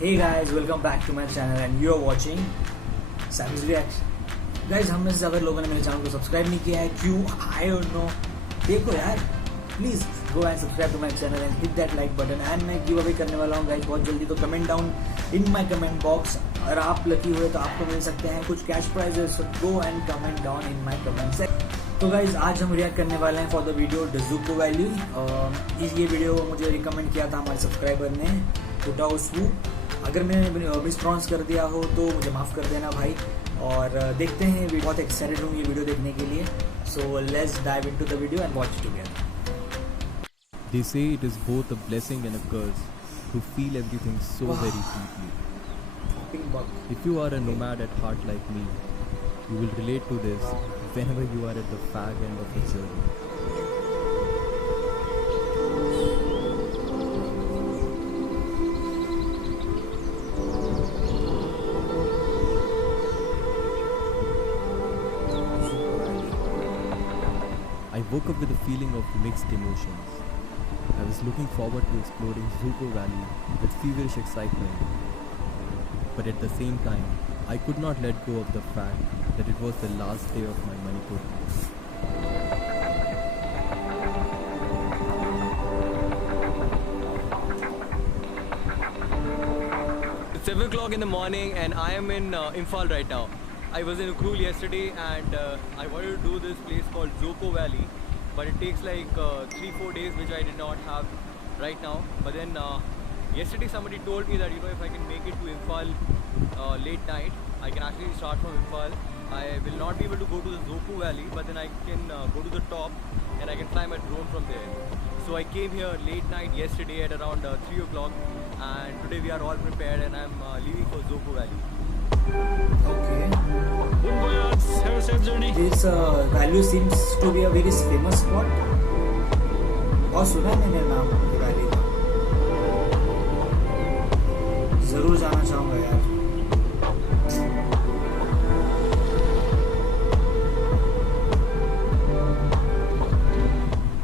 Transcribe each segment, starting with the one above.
Hey guys, welcome back to my channel and you are watching Sam's Reaction. Guys, हम में से ज़्यादा लोगों ने मेरे चैनल को सब्सक्राइब नहीं किया है. क्यों? I don't know. देखो यार, please go and subscribe to my channel and hit that like button. And मैं गिव अवे करने वाला हूँ गाइस बहुत जल्दी, तो comment down in my comment box. अगर आप लकी हुए तो आपको मिल सकते हैं कुछ cash prices. So go and comment down in my comment. तो गाइज आज हम रिएक्ट करने वाले हैं फॉर द वीडियो ज़ूको वैली. ये वीडियो मुझे रिकमेंड किया था हमारे सब्सक्राइबर ने, टुटाउसू. अगर मैंने मिसप्रोनाउंस कर दिया हो तो मुझे माफ़ कर देना भाई. और देखते हैं, बहुत एक्साइटेड हूँ ये वीडियो देखने के लिए. So let's dive into the video and watch it together. They say it is both a blessing and a curse to feel everything so very deeply. If you are a nomad at heart like me, you will relate to this whenever you are at the fag end of the journey. I woke up with a feeling of mixed emotions. I was looking forward to exploring ज़ूको Valley with feverish excitement. But at the same time, I could not let go of the fact that it was the last day of my Manipur trip. It's 7 o'clock in the morning and I am in Imphal right now. I was in Ukhrul yesterday and I wanted to do this place called ज़ूको Valley, but it takes like 3-4 days, which I did not have right now. But then yesterday somebody told me that if I can make it to Imphal late night, I can actually start from Imphal. I will not be able to go to the ज़ूको Valley, but then I can go to the top and I can fly my drone from there. So I came here late night yesterday at around 3 o'clock, and today we are all prepared and I'm leaving for ज़ूko Valley. Okay. Have a safe journey. This valley seems to be a very famous spot. बहुत सुना है मैंने नाम ये valley का. जरूर जाना चाहूँगा यार.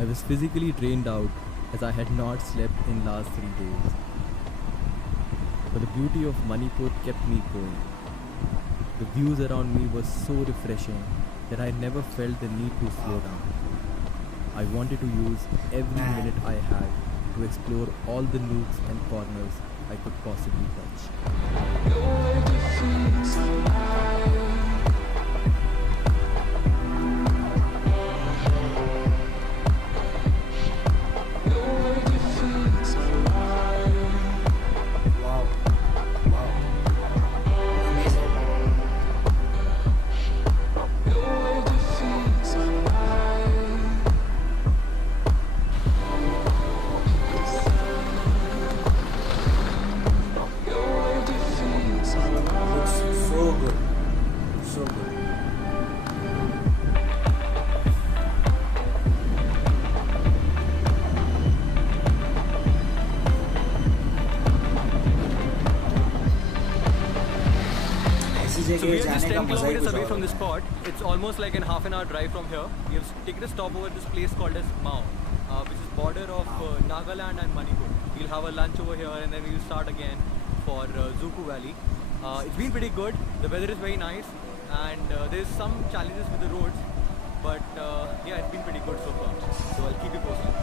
I was physically drained out as I had not slept in last 3 days. But the beauty of Manipur kept me going. The views around me were so refreshing that I never felt the need to slow down. I wanted to use every minute I had to explore all the nooks and corners I could possibly touch. So we are just 10 kilometers away from this spot. It's almost like a half an hour drive from here. We have taken a stop over this place called as Mao, which is border of Nagaland and Manipur. We'll have a lunch over here and then we'll start again for ज़ूको Valley. It's been pretty good. The weather is very nice and there's some challenges with the roads, but yeah, it's been pretty good so far. So I'll keep you posted.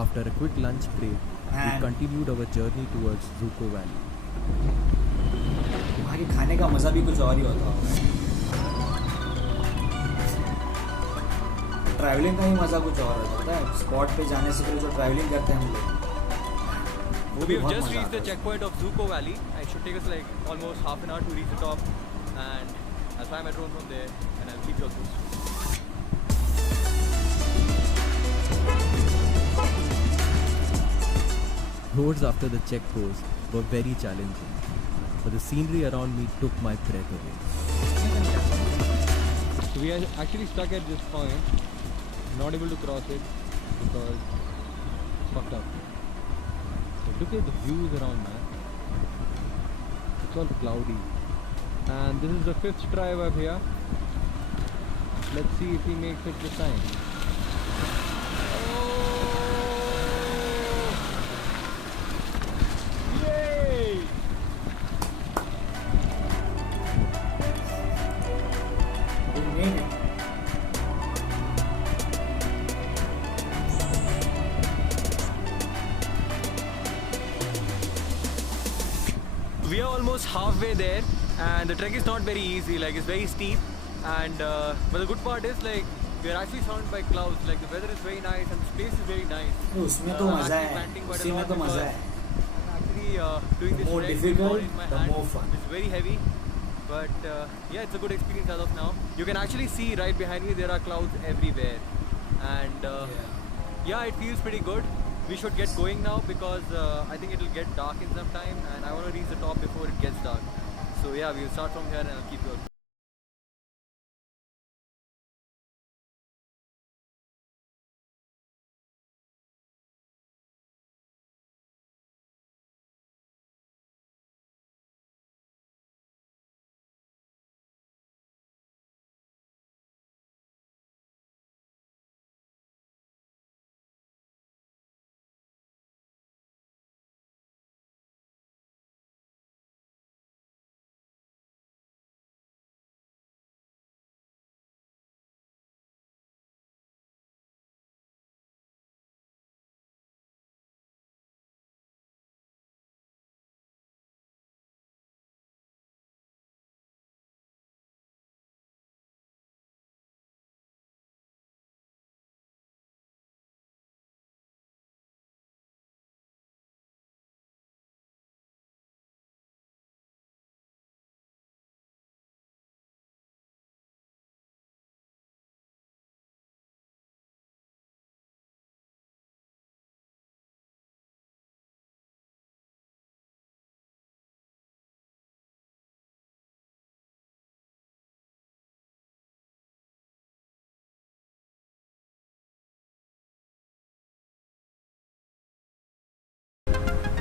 After a quick lunch break, we continued our journey towards ज़ूको Valley. वहाँ के खाने का मज़ा भी कुछ और ही होता होगा. ट्रैवलिंग का ही मज़ा कुछ और होता है. स्पॉट पे जाने से पहले जो ट्रैवलिंग करते हैं हम लोग, वो भी We've बहुत just मज़ा reached the आता है. checkpoint of ज़ूको Valley. It should take us like almost half an hour to reach the top, and I'll fly my drone from there and I'll keep you all posted. Roads after the check post were very challenging, but the scenery around me took my breath away. So we are actually stuck at this point, not able to cross it because it's fucked up. So look at the views around, man. It's all cloudy. And this is the 5th try up here. let's see if he makes it this time. Yay! We made it. We are almost halfway there, and the trek is not very easy. Like, it's very steep, and but the good part is, like, we are actually surrounded by clouds. Like, the weather is very nice and the space is very nice. उसमें तो I'm मजा actually है, panting quite a उसी में lot तो मजा because है. I'm actually doing The this more trek with difficult, ball in my the hand. more fun. It's very heavy, but yeah, it's a good experience as of now. You can actually see right behind me there are clouds everywhere, and yeah, it feels pretty good. We should get going now because I think it will get dark in some time, and I want to reach the top before it gets dark. So yeah, we'll start from here and I'll keep going.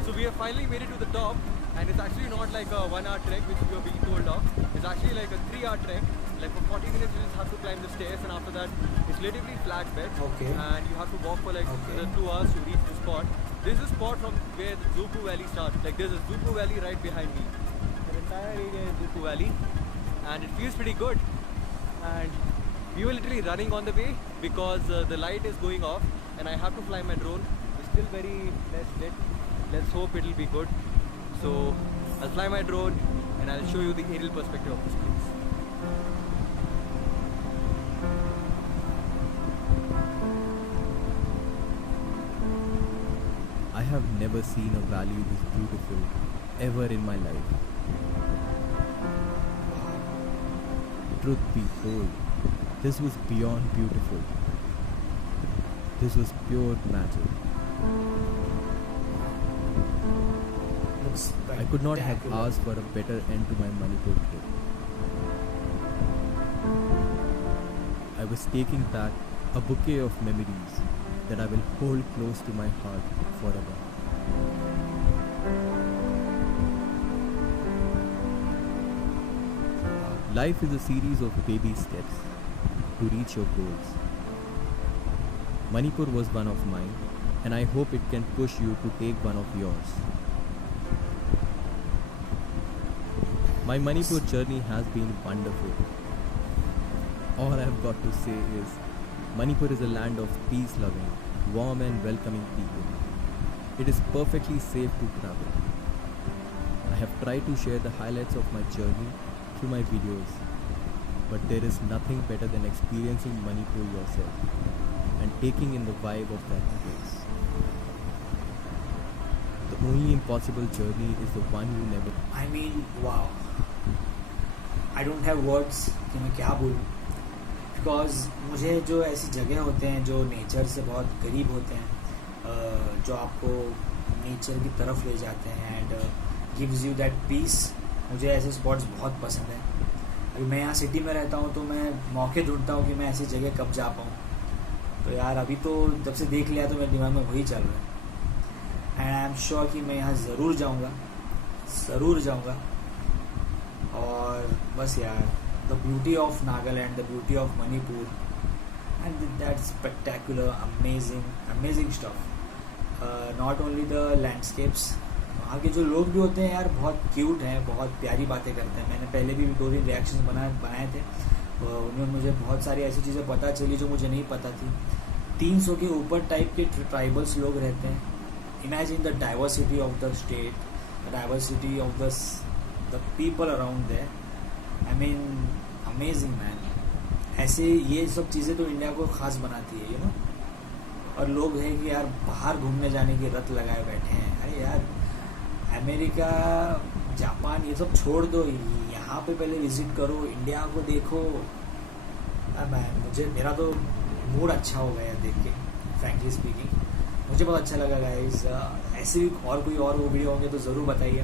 So we have finally made it to the top, and it's actually not like a 1 hour trek which we were being told of. It's actually like a 3 hour trek. Like for 40 minutes you just have to climb the stairs, and after that it's relatively flat bed. Okay. And you have to walk for like Okay. 2 hours to reach the spot. This is the spot from where the Zupu Valley starts. Like there's a Zupu Valley right behind me. The entire area is Zupu Valley, and it feels pretty good. And we were literally running on the way because the light is going off, and I have to fly my drone. It's still very less lit. Let's hope it'll be good. So I'll fly my drone and I'll show you the aerial perspective of this place. I have never seen a valley this beautiful ever in my life. Truth be told, this was beyond beautiful. This was pure magic. Looks I could not have spectacular. asked for a better end to my Manipur trip. I was taking back a bouquet of memories that I will hold close to my heart forever. Life is a series of baby steps to reach your goals. Manipur was one of mine, and I hope it can push you to take one of yours. My Manipur journey has been wonderful. All I have got to say is, Manipur is a land of peace-loving, warm and welcoming people. It is perfectly safe to travel. I have tried to share the highlights of my journey through my videos, but there is nothing better than experiencing Manipur yourself and taking in the vibe of that place. The only impossible journey is the one you never. I mean, wow. I don't have words कि मैं क्या बोलूँ, because मुझे जो ऐसी जगह होते हैं जो नेचर से बहुत करीब होते हैं, जो आपको नेचर की तरफ ले जाते हैं and gives you that peace, मुझे ऐसे स्पॉट्स बहुत पसंद हैं. अभी मैं यहाँ सिटी में रहता हूँ तो मैं मौके ढूंढता हूँ कि मैं ऐसी जगह कब जा पाऊँ. तो यार अभी तो जब से देख लिया तो मेरे दिमाग में वही चल रहा है, एंड आई एम श्योर कि मैं यहाँ ज़रूर जाऊँगा. और बस यार the beauty of Nagaland, the beauty of Manipur, and that's spectacular, amazing stuff. Not only the landscapes, वहाँ के जो लोग भी होते हैं यार बहुत क्यूट हैं, बहुत प्यारी बातें करते हैं. मैंने पहले भी 2-3 रिएक्शंस बनाए थे, उनमें मुझे बहुत सारी ऐसी चीज़ें पता चली जो मुझे नहीं पता थी. 300 के ऊपर टाइप के ट्राइबल्स लोग रहते हैं. Imagine the diversity of the state, the diversity of the people around there. I mean amazing man. ऐसे ये सब चीज़ें तो इंडिया को खास बनाती है, यू नो. और लोग हैं कि यार बाहर घूमने जाने की रत लगाए बैठे हैं. अरे यार अमेरिका, जापान ये सब छोड़ दो, यहाँ पे पहले विजिट करो, इंडिया को देखो. मेरा तो मूड अच्छा हो गया देख के, फ्रैंकली स्पीकिंग. मुझे बहुत अच्छा लगा गाइस. ऐसे भी और कोई और वो वीडियो होंगे तो ज़रूर बताइए,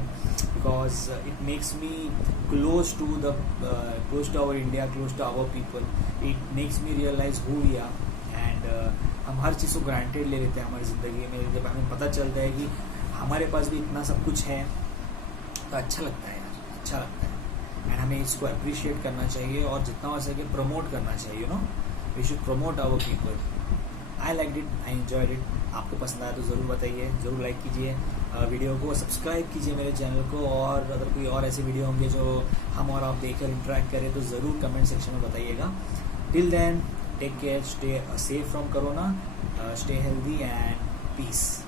because it makes me close to our India, close to our people. It makes me realize who we are. And हम हर चीज़ को ग्रांटेड ले लेते हैं हमारी ज़िंदगी में. जब हमें पता चलता है कि हमारे पास भी इतना सब कुछ है तो अच्छा लगता है यार, अच्छा लगता है. एंड हमें इसको अप्रिशिएट करना चाहिए और जितना हो सके प्रमोट करना चाहिए, you know. We should promote our people. I like it, I enjoyed it. आपको पसंद आया तो ज़रूर बताइए, ज़रूर लाइक कीजिए वीडियो को, सब्सक्राइब कीजिए मेरे चैनल को. और अगर कोई और ऐसे वीडियो होंगे जो हम और आप देखकर इंटरेक्ट करें तो ज़रूर कमेंट सेक्शन में बताइएगा. Till then take care, stay safe from corona, stay healthy and piece.